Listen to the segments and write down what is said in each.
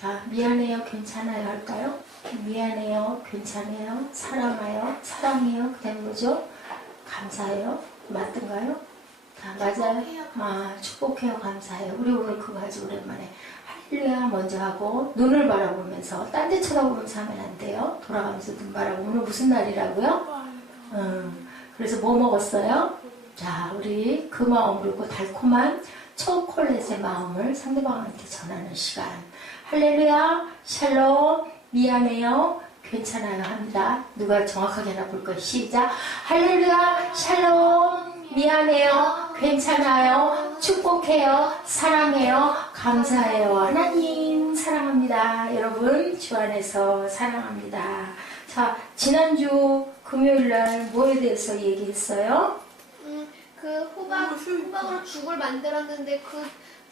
자, 미안해요, 괜찮아요 할까요? 미안해요, 괜찮아요, 사랑해요, 사랑해요. 그 다음에 뭐죠? 감사해요. 맞던가요? 자, 맞아요. 아, 축복해요, 감사해요. 우리 오늘 그거 아주 오랜만에 할렐루야 먼저 하고 눈을 바라보면서 딴 데 쳐다보면서 하면 안 돼요. 돌아가면서 눈 바라보고. 오늘 무슨 날이라고요? 그래서 뭐 먹었어요? 자, 우리 그 마음을 그 달콤한 초콜릿의 마음을 상대방한테 전하는 시간. 할렐루야, 샬롬, 미안해요, 괜찮아요 합니다. 누가 정확하게 하나 볼까요? 시작. 할렐루야, 샬롬, 미안해요, 괜찮아요, 축복해요, 사랑해요, 감사해요. 하나님 사랑합니다. 여러분 주 안에서 사랑합니다. 자, 지난주 금요일날 뭐에 대해서 얘기했어요? 그 호박으로 죽을 만들었는데 그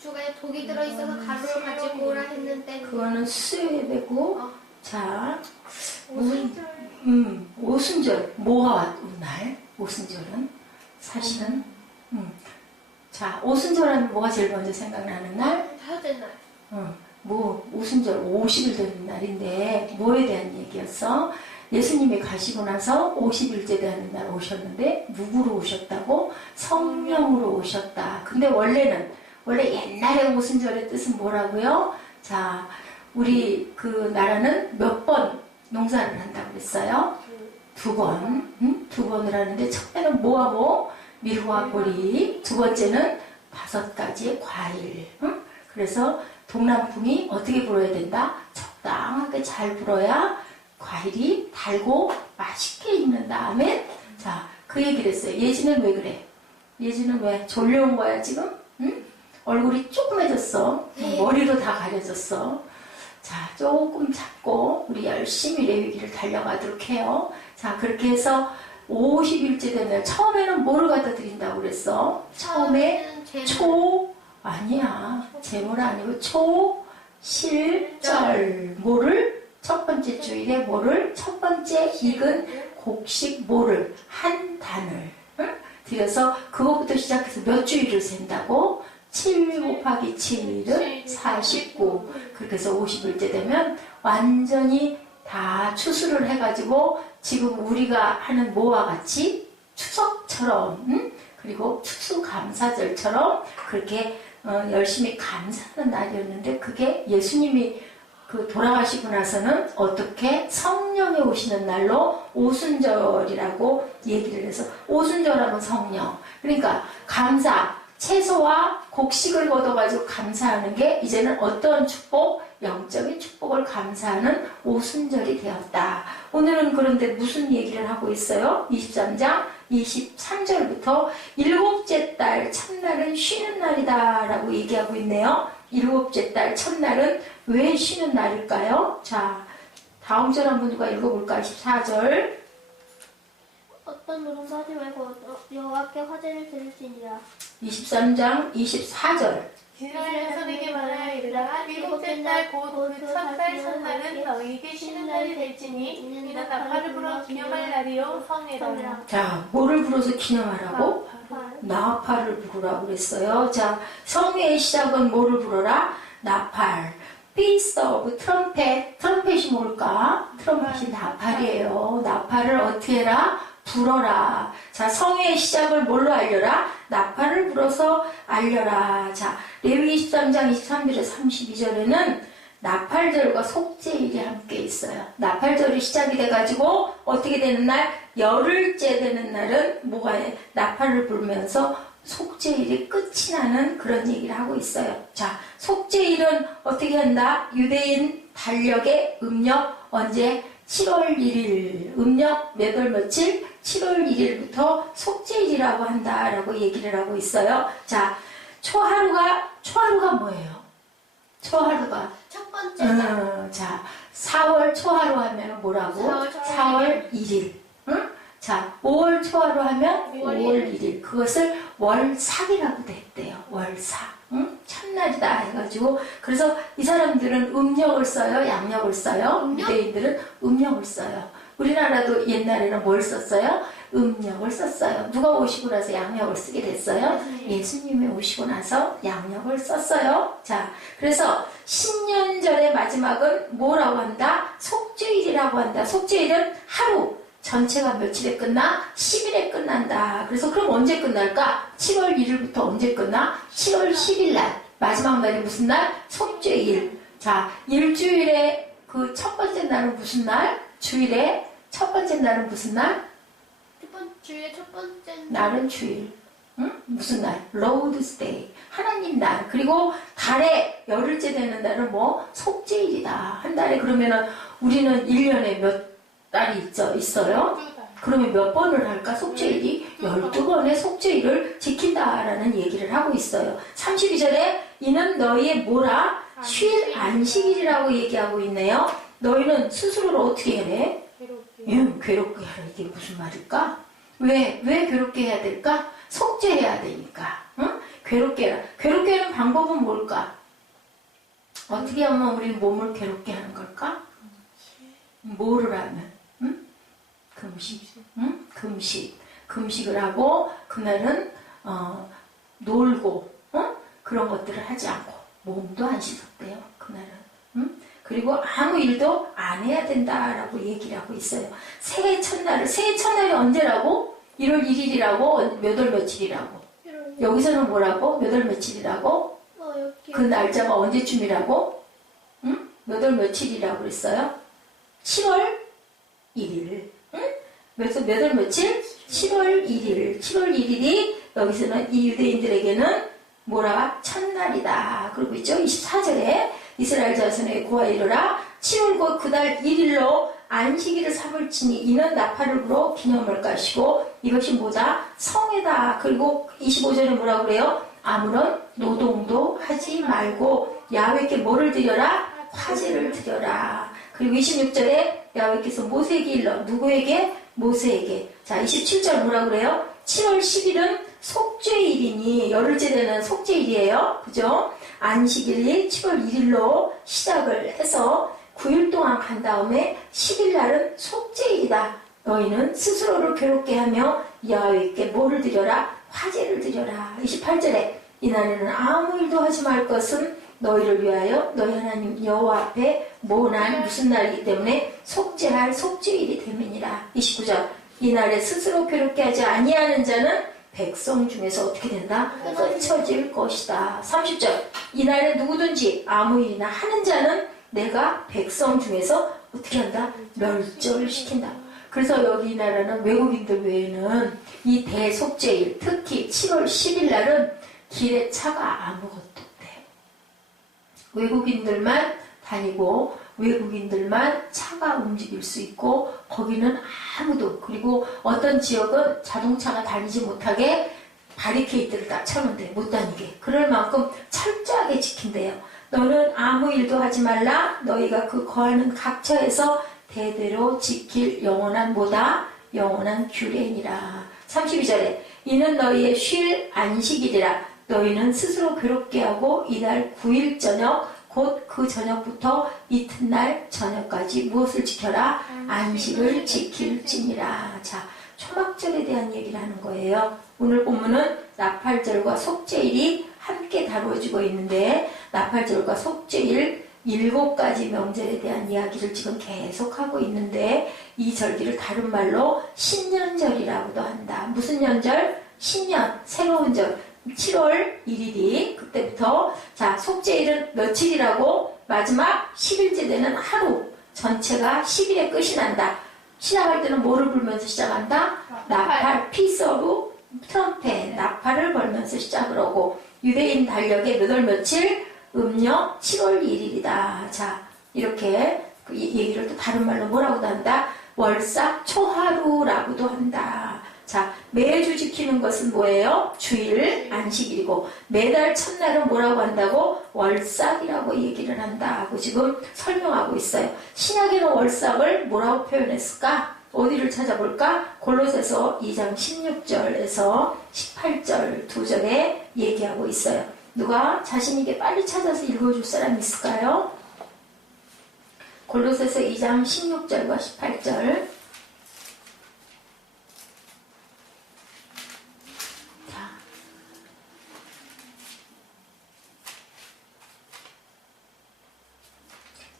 죽에 독이 들어있어서 가루를 가지고 오라 했는데 그거는 수요예배고. 자, 오순절. 오순절 뭐가 왔던 날? 오순절은 사실은 자, 오순절 하면 뭐가 제일 먼저 생각나는 날? 다섯째 날. 뭐 오순절 50일 되는 날인데 뭐에 대한 얘기였어? 예수님이 가시고 나서 50일째 되는 날 오셨는데 누구로 오셨다고? 성령으로 오셨다. 근데 원래 옛날에 오순절의 뜻은 뭐라고요? 자, 우리 그 나라는 몇 번 농사를 한다고 그랬어요? 두 번. 두 번을 하는데 첫째는 뭐와 뭐? 밀과 보리. 두 번째는 5가지의 과일. 그래서 동남풍이 어떻게 불어야 된다? 적당하게 잘 불어야 과일이 달고 맛있게 익는 다음에, 자, 그 얘기를 했어요. 예지는 왜 그래? 예지는 왜? 졸려온 거야 지금? 응? 얼굴이 조그매졌어. 머리로 다 가려졌어. 자, 조금 잡고 우리 열심히 레위기를 달려가도록 해요. 자, 그렇게 해서 50일째 되면 처음에는 뭐를 갖다 드린다고 그랬어? 처음에 아니야. 제물 아니고 실절. 뭐를? 첫 번째 주일에 뭐를? 첫 번째 익은 곡식 뭐를? 한 단을 드려서 그것부터 시작해서 몇 주일을 센다고? 7 곱하기 7은 49. 그렇게 해서 50일째 되면 완전히 다 추수를 해가지고 지금 우리가 하는 뭐와 같이 추석처럼 그리고 추수감사절처럼 그렇게 열심히 감사하는 날이었는데 그게 예수님이 그 돌아가시고 나서는 어떻게 성령이 오시는 날로 오순절이라고 얘기를 해서 오순절하면 성령. 그러니까 감사, 채소와 곡식을 걷어가지고 감사하는 게 이제는 어떤 축복? 영적인 축복을 감사하는 오순절이 되었다. 오늘은 그런데 무슨 얘기를 하고 있어요? 23장 23절부터 7째 달 첫날은 쉬는 날이다 라고 얘기하고 있네요. 7째 달 첫날은 왜 쉬는 날일까요? 자, 다음 절 한번 누가 읽어볼까요? 14절. 어떤 노름도 하지 말고 여호와께 화제를 드릴지니라. 23장 24절. 이스라엘 자손에게 말하여 이르다가 7째 달 곧 그 첫 달 첫날은 너희에게 쉬는 날이 될지니 이는 나팔을 불어 기념할 날이요 성회라. 자, 뭐를 불어서 기념하라고? 나팔을 부르라고 그랬어요. 자, 성회의 시작은 뭐를 불어라? 나팔. Feast of Trumpet. 트럼펫이 뭘까? 트럼펫이 나팔이에요. 나팔을 어떻게 해라? 불어라. 자, 성회의 시작을 뭘로 알려라? 나팔을 불어서 알려라. 자, 레위 23장 23절에 32절에는 나팔절과 속죄일이 함께 있어요. 나팔절이 시작이 돼가지고 어떻게 되는 날? 열흘째 되는 날은 뭐가 해? 나팔을 불면서 속죄일이 끝이 나는 그런 얘기를 하고 있어요. 자, 속죄일은 어떻게 한다? 유대인 달력의 음력 언제? 7월 1일, 음력 몇 월 며칠? 7월 1일부터 속죄일이라고 한다라고 얘기를 하고 있어요. 자, 초하루가 뭐예요? 초하루가 첫 번째 날. 자, 4월 초하루 하면 뭐라고? 4월 1일. 응? 자, 5월 초하루 하면 5월 1일. 그것을 월삭이라고 했대요. 월삭. 응? 첫날이다 해가지고. 그래서 이 사람들은 음력을 써요? 양력을 써요? 유대인들은 음력을 써요. 우리나라도 옛날에는 뭘 썼어요? 음력을 썼어요. 누가 오시고 나서 양력을 쓰게 됐어요? 예수님이 오시고 나서 양력을 썼어요. 자, 그래서 신년절의 마지막은 뭐라고 한다? 속죄일이라고 한다. 속죄일은 하루, 전체가 며칠에 끝나? 10일에 끝난다. 그래서 그럼 언제 끝날까? 7월 1일부터 언제 끝나? 7월 10일 날. 마지막 날이 무슨 날? 속죄일. 자, 일주일의 그 첫 번째 날은 무슨 날? 주일의 첫 번째 날은 무슨 날? 주일의 첫 번째 날은 주일. 응? 무슨 날? 로드스 데이. 하나님 날. 그리고 달에 열흘째 되는 날은 뭐? 속죄일이다. 한 달에 그러면은 우리는 1년에 몇 달이 있어요? 그러면 몇 번을 할까? 속죄일이 12번의 속죄일을 지킨다라는 얘기를 하고 있어요. 32절에 이는 너희의 뭐라? 쉴 안식일이라고 얘기하고 있네요. 너희는 스스로를 어떻게 해야 괴롭게 하라. 이게 무슨 말일까? 왜 괴롭게 해야 될까? 속죄해야 되니까. 응? 괴롭게 해라. 괴롭게 하는 방법은 뭘까? 어떻게 하면 우리 몸을 괴롭게 하는 걸까? 뭐를 하면? 응? 금식. 응? 금식을 하고 그날은 놀고 그런 것들을 하지 않고 몸도 안 씻었대요. 그날은. 응? 그리고 아무 일도 안 해야 된다라고 얘기를 하고 있어요. 새해 첫날이 언제라고? 1월 1일이라고? 몇 월 며칠이라고? 여기서는 뭐라고? 몇 월 며칠이라고? 그 날짜가 언제쯤이라고? 응? 몇 월 며칠이라고 그랬어요? 7월 1일. 응? 몇 월 며칠? 7월 1일. 7월 1일이 여기서는 이 유대인들에게는 뭐라? 첫날이다. 그러고 있죠? 24절에 이스라엘 자손의 고아 이르라 7월 곧 그달 1일로 안식일을 삼을지니 이는 나팔으로 기념할 것이고 이것이 뭐다? 성회다. 그리고 25절에 뭐라고 그래요? 아무런 노동도 하지 말고 야훼께 뭐를 드려라? 화제를 드려라. 그리고 26절에 야훼께서 모세에게 일러 누구에게? 모세에게. 자 27절 뭐라고 그래요? 7월 10일은 속죄일이니 열흘째 되는 속죄일이에요. 그죠? 안식일이 7월 1일로 시작을 해서 9일 동안 간 다음에 10일 날은 속죄일이다. 너희는 스스로를 괴롭게 하며 야훼께 뭐를 드려라? 화제를 드려라. 28절에 이날에는 아무 일도 하지 말 것은 너희를 위하여 너희 하나님 여호와 앞에 모난 무슨 날이기 때문에 속죄할 속죄일이 됨이니라. 29절 이날에 스스로 괴롭게 하지 아니하는 자는 백성 중에서 어떻게 된다? 끊쳐질 것이다. 30절 이날에 누구든지 아무 일이나 하는 자는 내가 백성 중에서 어떻게 한다? 멸절을 시킨다. 그래서 여기 이 나라는 외국인들 외에는 이 대속죄일 특히 7월 10일 날은 길에 차가 아무것도 없대요. 외국인들만 다니고 외국인들만 차가 움직일 수 있고 거기는 아무도 그리고 어떤 지역은 자동차가 다니지 못하게 바리케이트를 딱 쳐놓은데 못 다니게 그럴 만큼 철저하게 지킨대요. 너는 아무 일도 하지 말라. 너희가 그 거하는 각처에서 대대로 지킬 영원한 뭐다? 영원한 규례니라. 32절에 이는 너희의 쉴 안식일이라. 너희는 스스로 괴롭게 하고 이날 9일 저녁 곧 그 저녁부터 이튿날 저녁까지 무엇을 지켜라? 안식을 지킬지니라. 자, 초막절에 대한 얘기를 하는 거예요. 오늘 본문은 나팔절과 속죄일이 함께 다루어지고 있는데 나팔절과 속죄일 7가지 명절에 대한 이야기를 지금 계속하고 있는데 이 절기를 다른 말로 신년절이라고도 한다. 무슨 년절? 신년, 새로운 절. 7월 1일이 그때부터 자 속죄일은 며칠이라고? 마지막 10일째 되는 하루 전체가 10일에 끝이 난다. 시작할 때는 뭐를 불면서 시작한다? 나팔, 피서로 트럼펫, 나팔을 벌면서 시작을 하고 유대인 달력의 몇 월 며칠? 음력 7월 1일이다. 자 이렇게 이 얘기를 또 다른 말로 뭐라고도 한다? 월삭 초하루라고도 한다. 자, 매주 지키는 것은 뭐예요? 주일, 안식일이고 매달 첫날은 뭐라고 한다고? 월삭이라고 얘기를 한다고 지금 설명하고 있어요. 신약에는 월삭을 뭐라고 표현했을까? 어디를 찾아볼까? 골로새서 2장 16절에서 18절 두 절에 얘기하고 있어요. 누가 자신에게 빨리 찾아서 읽어줄 사람 있을까요? 골로새서 2장 16절과 18절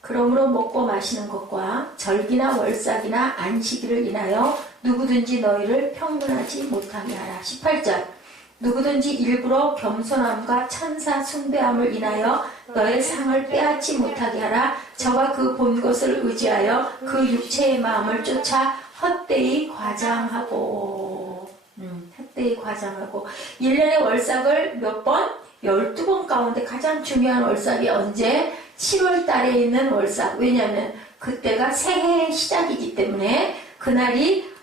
그러므로 먹고 마시는 것과 절기나 월삭이나 안식일을 인하여 누구든지 너희를 평문하지 못하게 하라. 18절 누구든지 일부러 겸손함과 천사 숭배함을 인하여 너의 상을 빼앗지 못하게 하라. 저가 그 본 것을 의지하여 그 육체의 마음을 쫓아 헛되이 과장하고 헛되이 과장하고 1년의 월삭을 몇 번? 12번 가운데 가장 중요한 월삭이 언제? 7월 달에 있는 월삭. 왜냐하면 그때가 새해의 시작이기 때문에 그날이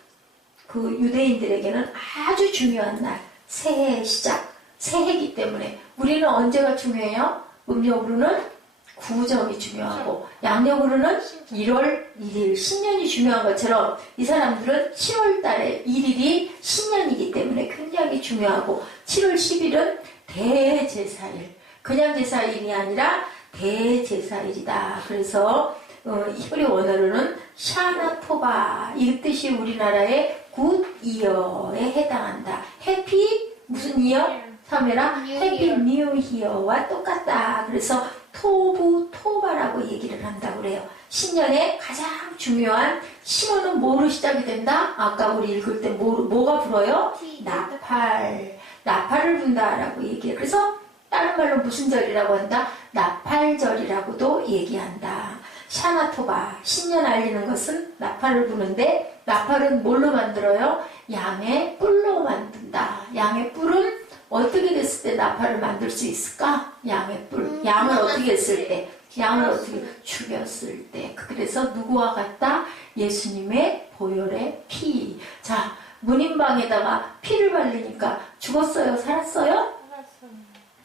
그 유대인들에게는 아주 중요한 날. 새해의 시작. 새해이기 때문에 우리는 언제가 중요해요? 음력으로는 구정이 중요하고 양력으로는 1월 1일 신년이 중요한 것처럼 이 사람들은 7월 달에 1일이 신년이기 때문에 굉장히 중요하고 7월 10일은 대제사일. 그냥 제사일이 아니라 대제사일이다. 그래서 히브리 원어로는 샤나토바 이 뜻이 우리나라의 굿 이어에 해당한다. 해피 무슨 이어? 사메라 해피 뉴 이어와 똑같다. 그래서 토부 토바라고 얘기를 한다고 그래요. 신년에 가장 중요한 신호는 뭐로 시작이 된다? 아까 우리 읽을 때 뭐가 불어요? 나팔. 나팔을 분다라고 얘기해요. 그래서 다른 말로 무슨 절이라고 한다? 나팔절이라고도 얘기한다. 샤나토바, 신년 알리는 것은 나팔을 부는데 나팔은 뭘로 만들어요? 양의 뿔로 만든다. 양의 뿔은 어떻게 됐을 때 나팔을 만들 수 있을까? 양의 뿔. 양을 어떻게 했을 때? 양을 어떻게 죽였을 때. 그래서 누구와 같다? 예수님의 보혈의 피. 자, 문인방에다가 피를 바르니까 죽었어요? 살았어요?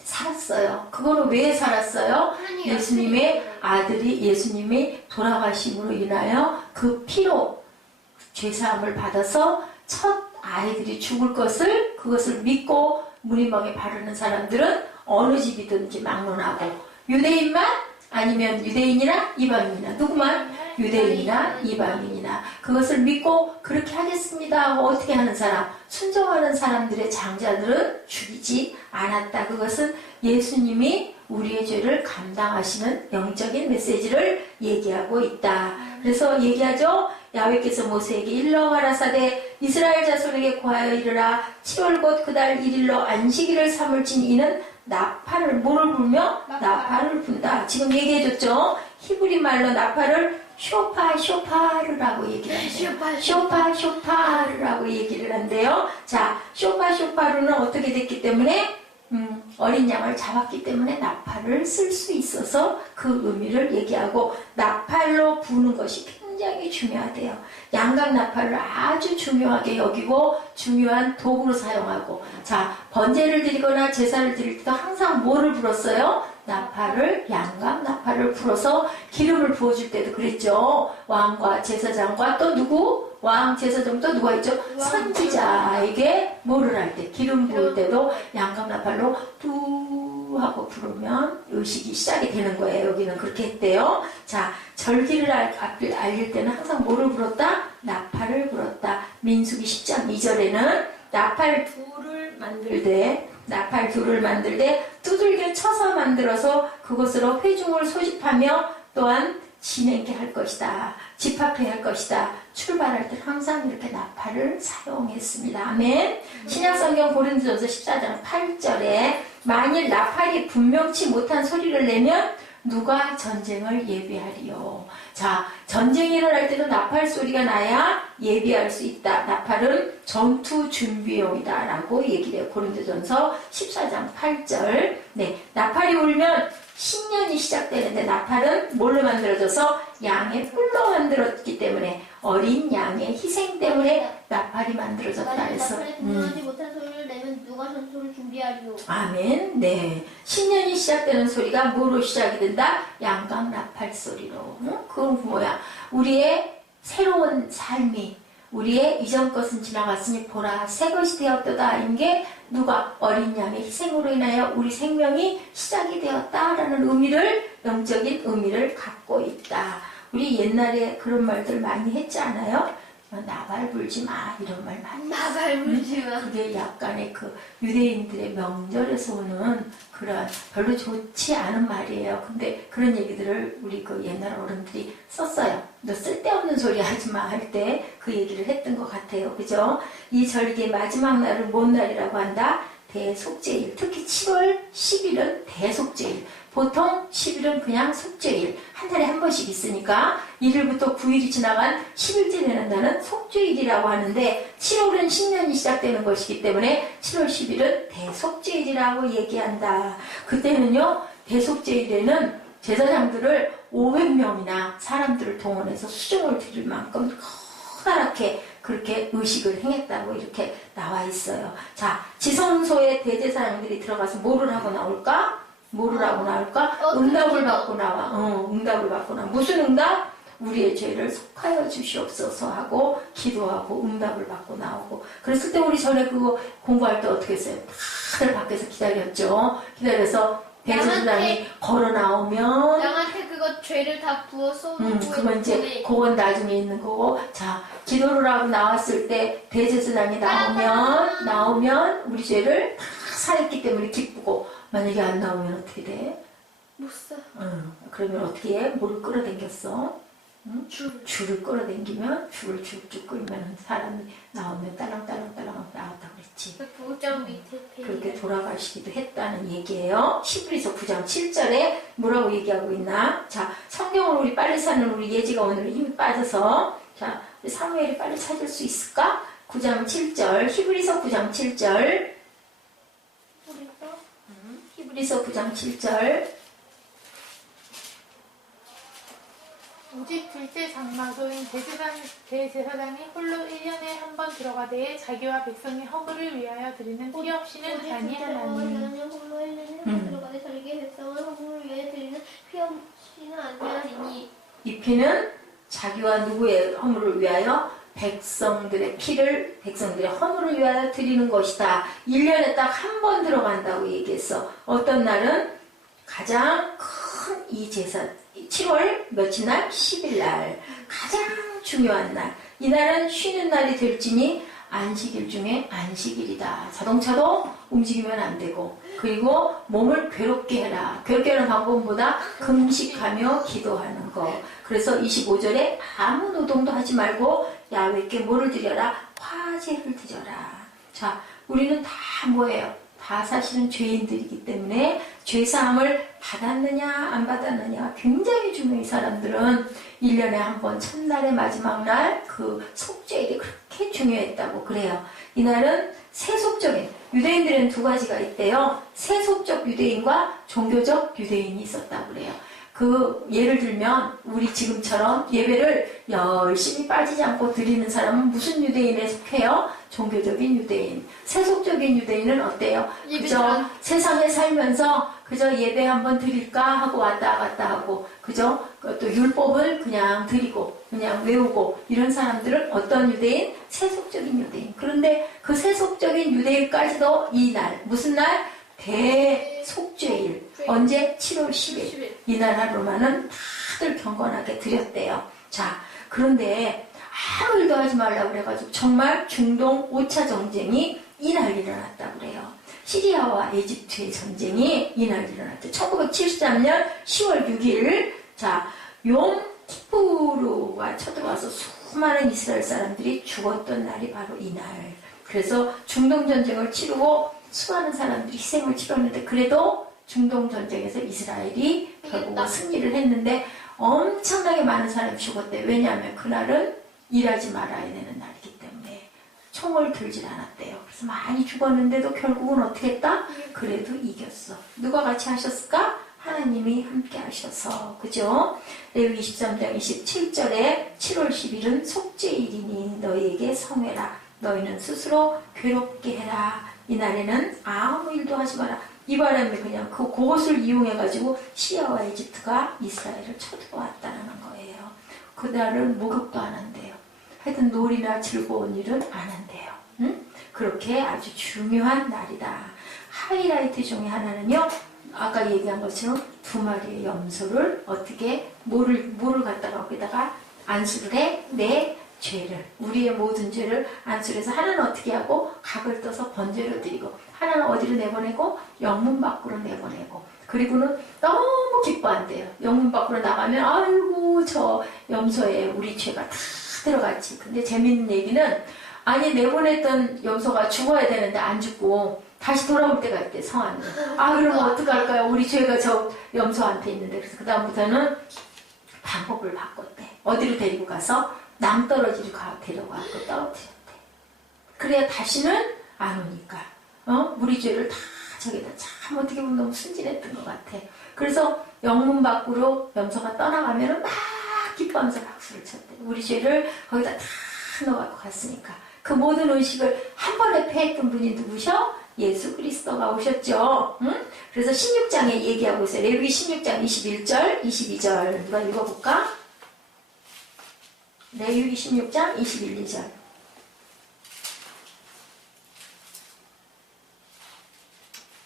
살았어요. 그거는 왜 살았어요? 예수님의 아들이 예수님이 돌아가심으로 인하여 그 피로 죄사함을 받아서 첫 아이들이 죽을 것을 그것을 믿고 문인방에 바르는 사람들은 어느 집이든지 막론하고 유대인만 아니면 유대인이나 이방인이나 누구만 유대인이나 이방인이나 그것을 믿고 그렇게 하겠습니다 하고 어떻게 하는 사람 순종하는 사람들의 장자들은 죽이지 않았다. 그것은 예수님이 우리의 죄를 감당하시는 영적인 메시지를 얘기하고 있다. 그래서 얘기하죠. 야훼께서 모세에게 일러 가라사대 이스라엘 자손에게 고하여 이르라 7월 곧 그달 1일로 안식일을 삼을진 이는 나팔을 뭐를 불며? 나팔을 분다. 지금 얘기해줬죠. 히브리 말로 나팔을 쇼파르라고 얘기를 한대요. 쇼파르라고 얘기를 한대요. 자, 쇼파르는 어떻게 됐기 때문에 어린 양을 잡았기 때문에 나팔을 쓸 수 있어서 그 의미를 얘기하고 나팔로 부는 것이 굉장히 중요하대요. 양각 나팔을 아주 중요하게 여기고 중요한 도구로 사용하고 자 번제를 드리거나 제사를 드릴 때도 항상 뭐를 불었어요? 나팔을 양각 나팔을 불어서 기름을 부어줄 때도 그랬죠. 왕과 제사장과 또 누구? 왕 제사장 또 누가 있죠? 선지자에게 뭐를 할 때 기름 부을 때도 양각 나팔로 뚜 하고 부르면 의식이 시작이 되는 거예요. 여기는 그렇게 했대요. 자 절기를 알릴 때는 항상 뭐를 불었다? 나팔을 불었다. 민수기 10장 2절에는 나팔 둘을 만들 때 두들겨 쳐서 만들어서 그것으로 회중을 소집하며 또한 진행케 할 것이다. 집합해 할 것이다. 출발할 때 항상 이렇게 나팔을 사용했습니다. 아멘. 신약성경 고린도전서 14장 8절에 만일 나팔이 분명치 못한 소리를 내면 누가 전쟁을 예비하리요. 자, 전쟁이 일어날 때도 나팔 소리가 나야 예비할 수 있다. 나팔은 전투 준비용이다. 라고 얘기를 해요. 고린도전서 14장 8절. 네, 나팔이 울면 신년이 시작되는데 나팔은 뭘로 만들어져서 양의 뿔로 만들었기 때문에 어린 양의 희생 때문에 나팔이 만들어졌다 해서 나팔에 분명하지 못한 소리를 내면 누가 전투를 준비하리요. 아멘. 네. 신년이 시작되는 소리가 뭐로 시작이 된다? 양각 나팔 소리로. 그건 뭐야? 우리의 새로운 삶이 우리의 이전 것은 지나갔으니 보라 새 것이 되었도다. 이게 누가 어린 양의 희생으로 인하여 우리 생명이 시작이 되었다라는 의미를 영적인 의미를 갖고 있다. 우리 옛날에 그런 말들 많이 했지 않아요? 나발 불지 마 이런 말 많이 나발 불지 마. 그게 약간의 그 유대인들의 명절에서 오는 그런 별로 좋지 않은 말이에요. 근데 그런 얘기들을 우리 그 옛날 어른들이 썼어요. 너 쓸데없는 소리 하지 마 할 때 그 얘기를 했던 것 같아요. 그죠? 이 절기의 마지막 날을 뭔 날이라고 한다? 대속죄일. 특히 7월 10일은 대속죄일. 보통 10일은 그냥 속죄일. 한 달에 한 번씩 있으니까 1일부터 9일이 지나간 10일째 되는 날은 속죄일이라고 하는데 7월은 신년이 시작되는 것이기 때문에 7월 10일은 대속죄일이라고 얘기한다. 그때는요, 대속죄일에는 제사장들을 500명이나 사람들을 동원해서 수종을 드릴 만큼 커다랗게 그렇게 의식을 행했다고 이렇게 나와 있어요. 자, 지성소에 대제사장들이 들어가서 뭐를 하고 나올까? 뭐를 하고 나올까? 응답을 받고 나와. 응답을 받고 나와. 무슨 응답? 우리의 죄를 속하여 주시옵소서 하고 기도하고 응답을 받고 나오고. 그랬을 때 우리 전에 그거 공부할 때 어떻게 했어요? 다들 밖에서 기다렸죠. 기다려서 대제사장이 걸어 나오면 양한테 그거 죄를 다 부어서 그건 이제 그건 나중에 있는 거고. 자, 기도를 하고 나왔을 때 대제사장이 나오면 우리 죄를 다 사했기 때문에 기쁘고, 만약에 안 나오면 어떻게 돼? 못 사. 그러면 어떻게 해? 뭐를 끌어당겼어? 줄을 끌어당기면 줄을 쭉쭉 끌면 사람이 나오면 딸랑딸랑딸랑 나왔다고 그랬지. 보장 밑에 그렇게 돌아가시기도 했다는 얘기예요. 히브리서 9장 7절에 뭐라고 얘기하고 있나? 자, 성경을 우리 빨리 사는 우리 예지가 오늘 힘이 빠져서, 자, 사무엘이 빨리 찾을 수 있을까? 9장 7절, 히브리서 9장 7절, 히브리서 9장 7절. 오직 둘째 장막은 대제사장이 홀로 1년에 한 번 들어가되 자기와 백성의 허물을 위하여 드리는 피 없이는 아니하나니. 홀로 1년에 한 번 들어가되 자기의 백성을 허물을 위하여 드리는 피 없이는 아니하리니. 이 피는 자기와 누구의 허물을 위하여? 백성들의 허물을 위하여 드리는 것이다. 1년에 딱 한 번 들어간다고 얘기했어. 어떤 날은? 가장 큰 이 제사, 7월 며칠 날? 10일 날. 가장 중요한 날. 이 날은 쉬는 날이 될지니 안식일 중에 안식일이다. 자동차도 움직이면 안 되고, 그리고 몸을 괴롭게 해라. 괴롭게 하는 방법보다 금식하며 기도하는 거. 그래서 25절에 아무 노동도 하지 말고 야훼께 뭐를 드려라? 화제를 드려라. 자, 우리는 다 뭐예요? 다 사실은 죄인들이기 때문에 죄사함을 받았느냐 안 받았느냐가 굉장히 중요해. 이 사람들은 1년에 한 번 첫날의 마지막 날 그 속죄일이 그렇게 중요했다고 그래요. 이날은 세속적인, 유대인들은 두 가지가 있대요. 세속적 유대인과 종교적 유대인이 있었다고 그래요. 그 예를 들면 우리 지금처럼 예배를 열심히 빠지지 않고 드리는 사람은 무슨 유대인에 속해요? 종교적인 유대인. 세속적인 유대인은 어때요? 그저 세상에 살면서 그저 예배 한번 드릴까 하고 왔다 갔다 하고, 그저 또 율법을 그냥 드리고 그냥 외우고, 이런 사람들은 어떤 유대인? 세속적인 유대인. 그런데 그 세속적인 유대인까지도 이 날, 무슨 날? 대속죄일. 언제? 7월 10일. 이날 하루만은 다들 경건하게 드렸대요. 자, 그런데 아무 일도 하지 말라고 그래가지고 정말 중동 5차 전쟁이 이날 일어났다고 그래요. 시리아와 에집트의 전쟁이 이날 일어났죠. 1973년 10월 6일, 자, 욤키푸르가 쳐들어와서 수많은 이스라엘 사람들이 죽었던 날이 바로 이날. 그래서 중동 전쟁을 치르고 수많은 사람들이 희생을 치렀는데, 그래도 중동 전쟁에서 이스라엘이 결국은 승리를 했는데 엄청나게 많은 사람이 죽었대. 왜냐하면 그날은 일하지 말아야 되는 날이기 때문에 총을 들질 않았대요. 그래서 많이 죽었는데도 결국은 어떻게 했다? 그래도 이겼어. 누가 같이 하셨을까? 하나님이 함께 하셔서. 그죠? 레위 23장 27절에 7월 10일은 속죄일이니 너희에게 성회라. 너희는 스스로 괴롭게 해라. 이날에는 아무 일도 하지 마라. 이 바람에 그냥 그것을 이용해가지고 시리아와 에집트가 이스라엘을 쳐들어왔다는 거예요. 그날은 목욕도 안 한대요. 하여튼 놀이나 즐거운 일은 안 한대요. 응? 그렇게 아주 중요한 날이다. 하이라이트 중에 하나는요, 아까 얘기한 것처럼 2마리의 염소를 어떻게, 뭐를 갖다가 거기다가 안수를 해? 내 죄를, 우리의 모든 죄를 안수해서 하나는 어떻게 하고 각을 떠서 번제로 드리고, 하나는 어디로 내보내고 영문 밖으로 내보내고, 그리고는 너무 기뻐한대요. 영문 밖으로 나가면 아이고 저 염소에 우리 죄가 다 들어갔지. 근데 재밌는 얘기는, 아니 내보냈던 염소가 죽어야 되는데 안 죽고 다시 돌아올 때가 있대, 성안에. 아, 그러면 어떡할까요? 우리 죄가 저 염소한테 있는데. 그래서 그다음부터는 방법을 바꿨대. 어디로 데리고 가서 낭떠러지로 데려가고 떨어뜨렸대. 그래야 다시는 안 오니까. 우리 죄를 다 저기다, 참 어떻게 보면 너무 순진했던 것 같아. 그래서 영문 밖으로 염소가 떠나가면은 막 기뻐하면서 박수를 쳤대. 우리 죄를 거기다 다 넣어갖고 갔으니까. 그 모든 의식을 한 번에 패했던 분이 누구셔? 예수 그리스도가 오셨죠. 응? 그래서 16장에 얘기하고 있어요. 레위기 16장 21절, 22절 누가 읽어볼까? 레위기 16장 21, 2절.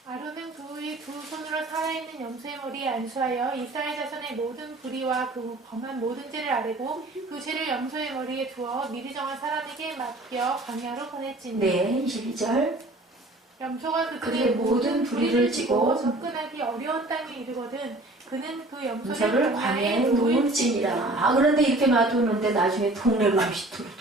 아론은 그 후에 두 손으로 살아있는 염소의 머리에 안수하여 이스라엘 자손의 모든 불의와 그 범한 모든 죄를 아뢰고 그 죄를 염소의 머리에 두어 미리 정한 사람에게 맡겨 광야로 보냈지니. 네, 22절. 염소가 그의 그들의 모든 불의를 지고 접근하기 어려운 땅에 이르거든 그는 그 염소를 염소를 광야에 놓을지니라. 아, 그런데 이렇게 놔두는데 나중에 동네로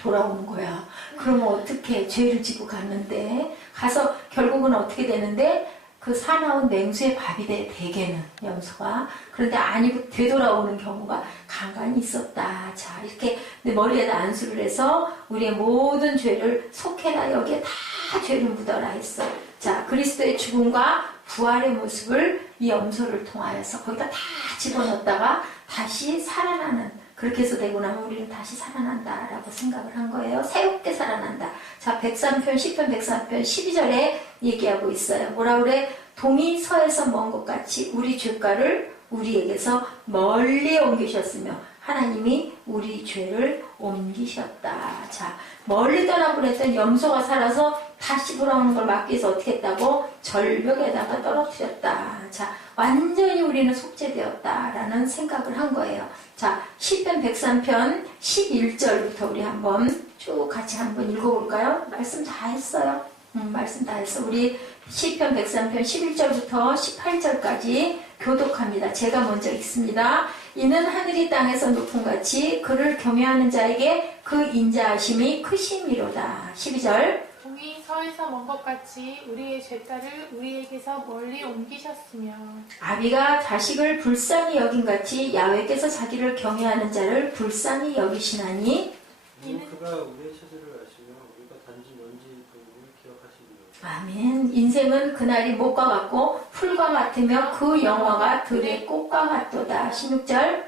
돌아오는 거야. 그러면 어떻게 죄를 지고 갔는데 가서 결국은 어떻게 되는데 그 사나운 맹수의 밥이 돼, 대개는 염소가. 그런데 아니고 되돌아오는 경우가 간간히 있었다. 자, 이렇게 내 머리에다 안수를 해서 우리의 모든 죄를 속해라, 여기에 다 죄를 묻어라 했어. 자, 그리스도의 죽음과 부활의 모습을 이 염소를 통하여서 거기다 다 집어넣었다가 다시 살아나는, 그렇게 해서 되고 나면 우리는 다시 살아난다라고 생각을 한 거예요. 새롭게 살아난다. 자, 103편, 10편, 103편 12절에 얘기하고 있어요. 뭐라 그래? 동이 서에서 먼 것 같이 우리 죄가를 우리에게서 멀리 옮기셨으며 하나님이 우리 죄를 옮기셨다. 자, 멀리 떠나보냈던 염소가 살아서 다시 돌아오는 걸 막기 위해서 어떻게 했다고? 절벽에다가 떨어뜨렸다. 자, 완전히 우리는 속죄되었다라는 생각을 한 거예요. 자, 시편 103편 11절부터 우리 한번 쭉 같이 한번 읽어볼까요? 말씀 다 했어요. 말씀 다 했어. 우리 시편 103편 11절부터 18절까지 교독합니다. 제가 먼저 읽습니다. 이는 하늘이 땅에서 높음같이 그를 경외하는 자에게 그 인자하심이 크심이로다. 12절. 동이 서에서 먼 것 같이 우리의 죄가를 우리에게서 멀리 옮기셨으며. 아비가 자식을 불쌍히 여긴같이 야훼께서 자기를 경외하는 자를 불쌍히 여기시나니. 그가 우리의 처지를 아시며 우리가 단지 먼지 부분을 기억하시리로다. 아멘. 인생은 그날이 못과 같고 풀과 같으며 그 영화가 들의 꽃과 같도다. 16절.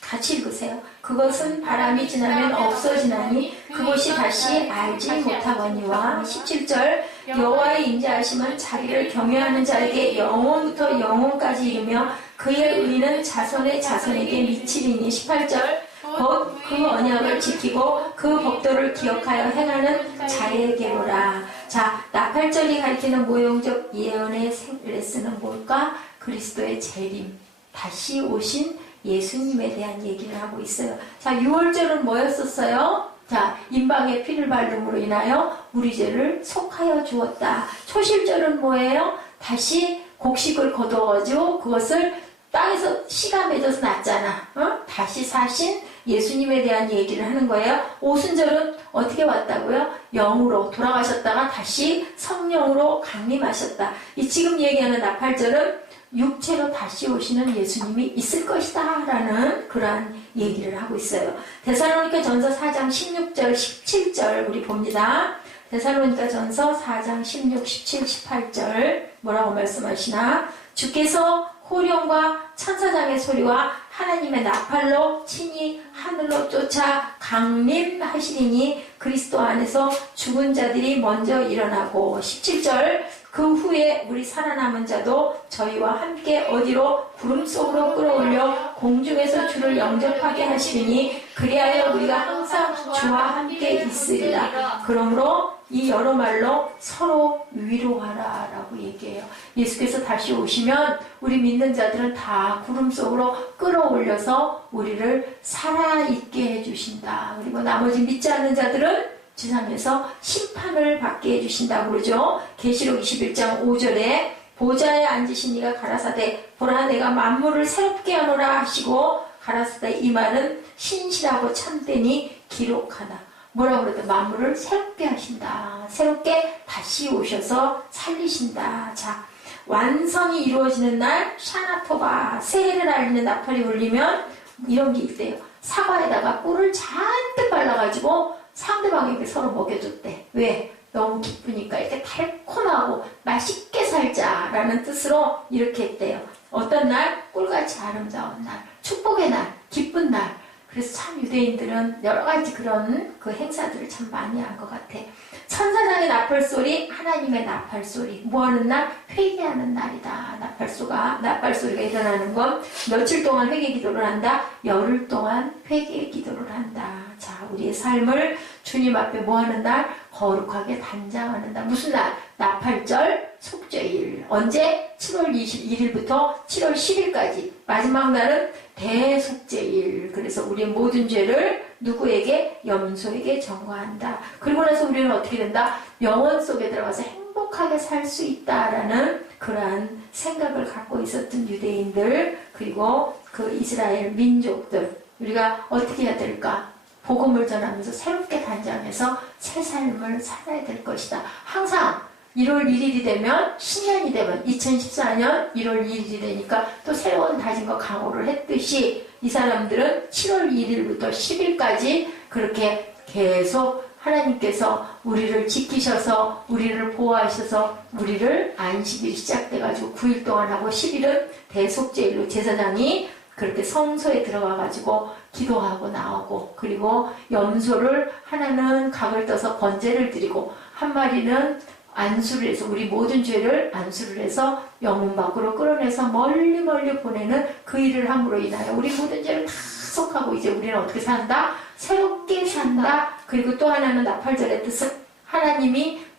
같이 읽으세요. 그것은 바람이 지나면 없어지나니 그것이 다시 알지 못하거니와. 17절. 여호와의 인자하심은 자기를 경외하는 자에게 영원부터 영원까지 이르며 그의 의는 자손의 자손에게 미치리니. 18절. 곧 그 언약을 지키고 그 법도를 기억하여 행하는 자에게로라. 자, 나팔절이 가리키는 모형적 예언의 레슨은 뭘까? 그리스도의 재림, 다시 오신 예수님에 대한 얘기를 하고 있어요. 자, 6월절은 뭐였었어요? 자, 임방의 피를 바름으로 인하여 우리 죄를 속하여 주었다. 초실절은 뭐예요? 다시 곡식을 거두어가지고 그것을 땅에서 씨가 맺어서 났잖아. 다시 사신 예수님에 대한 얘기를 하는 거예요. 오순절은 어떻게 왔다고요? 영으로 돌아가셨다가 다시 성령으로 강림하셨다. 이 지금 얘기하는 나팔절은 육체로 다시 오시는 예수님이 있을 것이다 라는 그러한 얘기를 하고 있어요. 데살로니가 전서 4장 16절 17절 우리 봅니다. 데살로니가 전서 4장 16, 17, 18절 뭐라고 말씀하시나? 주께서 호령과 천사장의 소리와 하나님의 나팔로 친히 하늘로 쫓아 강림하시리니 그리스도 안에서 죽은 자들이 먼저 일어나고. 17절. 그 후에 우리 살아남은 자도 저희와 함께 어디로? 구름 속으로 끌어올려 공중에서 주를 영접하게 하시리니 그리하여 우리가 항상 주와 함께 있으리라. 그러므로 이 여러 말로 서로 위로하라 라고 얘기해요. 예수께서 다시 오시면 우리 믿는 자들은 다 구름 속으로 끌어올려서 우리를 살아있게 해주신다. 그리고 나머지 믿지 않는 자들은 지상에서 심판을 받게 해주신다 그러죠. 계시록 21장 5절에 보좌에 앉으신 이가 가라사대 보라 내가 만물을 새롭게 하노라 하시고 가라사대 이 말은 신실하고 참되니 기록하나. 뭐라고 그러든 만물을 새롭게 하신다. 새롭게 다시 오셔서 살리신다. 자, 완성이 이루어지는 날 샤나토바 새해를 알리는 나팔이 울리면 이런 게 있대요. 사과에다가 꿀을 잔뜩 발라가지고 상대방에게 서로 먹여줬대. 왜? 너무 기쁘니까 이렇게 달콤하고 맛있게 살자라는 뜻으로 이렇게 했대요. 어떤 날? 꿀같이 아름다운 날, 축복의 날, 기쁜 날. 그래서 참 유대인들은 여러 가지 그런 그 행사들을 참 많이 한 것 같아. 천사장의 나팔소리, 하나님의 나팔소리. 뭐하는 날? 회개하는 날이다. 나팔소리가 일어나는 건 며칠 동안 회개 기도를 한다. 열흘 동안 회개 기도를 한다. 자, 우리의 삶을 주님 앞에 뭐하는 날? 거룩하게 단장하는 날. 무슨 날? 나팔절 속죄일. 언제? 7월 21일부터 7월 10일까지. 마지막 날은 대속죄일. 그래서 우리의 모든 죄를 누구에게? 염소에게 전가한다. 그리고 나서 우리는 어떻게 된다? 영원 속에 들어가서 행복하게 살 수 있다라는 그러한 생각을 갖고 있었던 유대인들, 그리고 그 이스라엘 민족들. 우리가 어떻게 해야 될까? 복음을 전하면서 새롭게 단장해서 새 삶을 살아야 될 것이다. 항상 1월 1일이 되면, 신년이 되면 2014년 1월 1일이 되니까 또 새로운 다짐과 강호를 했듯이 이 사람들은 7월 1일부터 10일까지 그렇게 계속 하나님께서 우리를 지키셔서 우리를 보호하셔서 우리를 안식일이 시작돼가지고 9일 동안 하고 10일은 대속죄일로 제사장이 그렇게 성소에 들어가가지고 기도하고 나오고, 그리고 염소를 하나는 각을 떠서 번제를 드리고 한 마리는 안수를 해서 우리 모든 죄를 안수를 해서 영문 밖으로 끌어내서 멀리 멀리 보내는 그 일을 함으로 인하여 우리 모든 죄를 다 속하고 이제 우리는 어떻게 산다? 새롭게 산다. 그리고 또 하나는 나팔절의 뜻은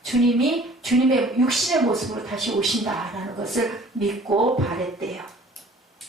주님이 주님의 육신의 모습으로 다시 오신다라는 것을 믿고 바랬대요.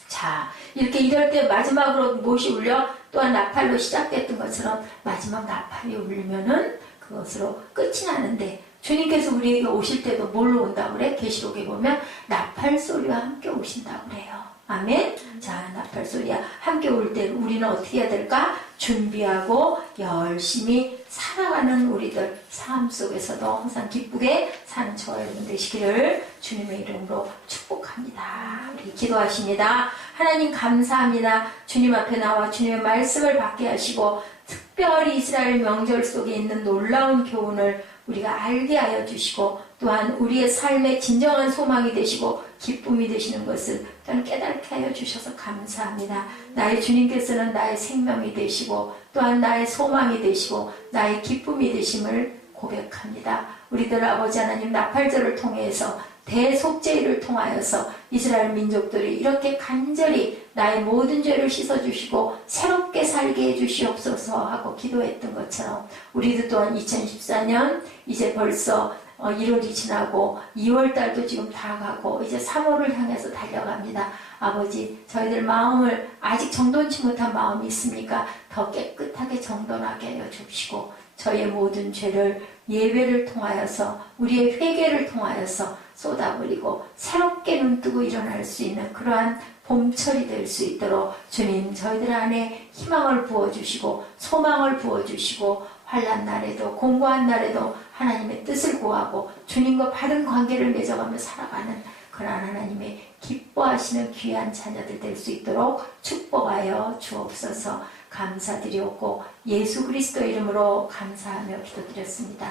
자, 이렇게 이럴 때 마지막으로 무엇이 울려? 또한 나팔로 시작됐던 것처럼 마지막 나팔이 울리면은 그것으로 끝이 나는데, 주님께서 우리에게 오실 때도 뭘로 온다고 그래? 계시록에 보면 나팔 소리와 함께 오신다고 그래요. 아멘? 자, 나팔 소리와 함께 올 때 우리는 어떻게 해야 될까? 준비하고 열심히 살아가는 우리들 삶 속에서도 항상 기쁘게 사는 저와 여러분 되시기를 주님의 이름으로 축복합니다. 우리 기도하십니다. 하나님 감사합니다. 주님 앞에 나와 주님의 말씀을 받게 하시고 특별히 이스라엘 명절 속에 있는 놀라운 교훈을 우리가 알게 하여 주시고, 또한 우리의 삶의 진정한 소망이 되시고 기쁨이 되시는 것을 또한 깨닫게 하여 주셔서 감사합니다. 나의 주님께서는 나의 생명이 되시고 또한 나의 소망이 되시고 나의 기쁨이 되심을 고백합니다. 우리들 아버지 하나님, 나팔절을 통해서 대속죄일을 통하여서 이스라엘 민족들이 이렇게 간절히 나의 모든 죄를 씻어주시고 새롭게 살게 해주시옵소서 하고 기도했던 것처럼 우리도 또한 2014년 이제 벌써 1월이 지나고 2월달도 지금 다 가고 이제 3월을 향해서 달려갑니다. 아버지, 저희들 마음을 아직 정돈치 못한 마음이 있습니까? 더 깨끗하게 정돈하게 하여 주시고 저희의 모든 죄를 예배를 통하여서 우리의 회개를 통하여서 쏟아버리고 새롭게 눈뜨고 일어날 수 있는 그러한 봄철이 될 수 있도록 주님 저희들 안에 희망을 부어주시고 소망을 부어주시고 환난 날에도 공고한 날에도 하나님의 뜻을 구하고 주님과 바른 관계를 맺어가며 살아가는 그러한 하나님의 기뻐하시는 귀한 자녀들 될 수 있도록 축복하여 주옵소서. 감사드리옵고 예수 그리스도 이름으로 감사하며 기도드렸습니다.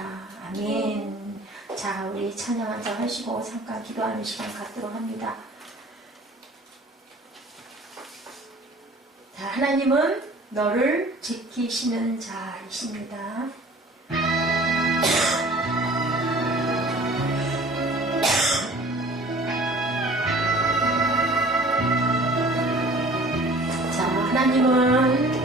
아멘. 자, 우리 찬양 한 장 하시고 잠깐 기도하는 시간 갖도록 합니다. 자, 하나님은 너를 지키시는 자이십니다. 자, 하나님은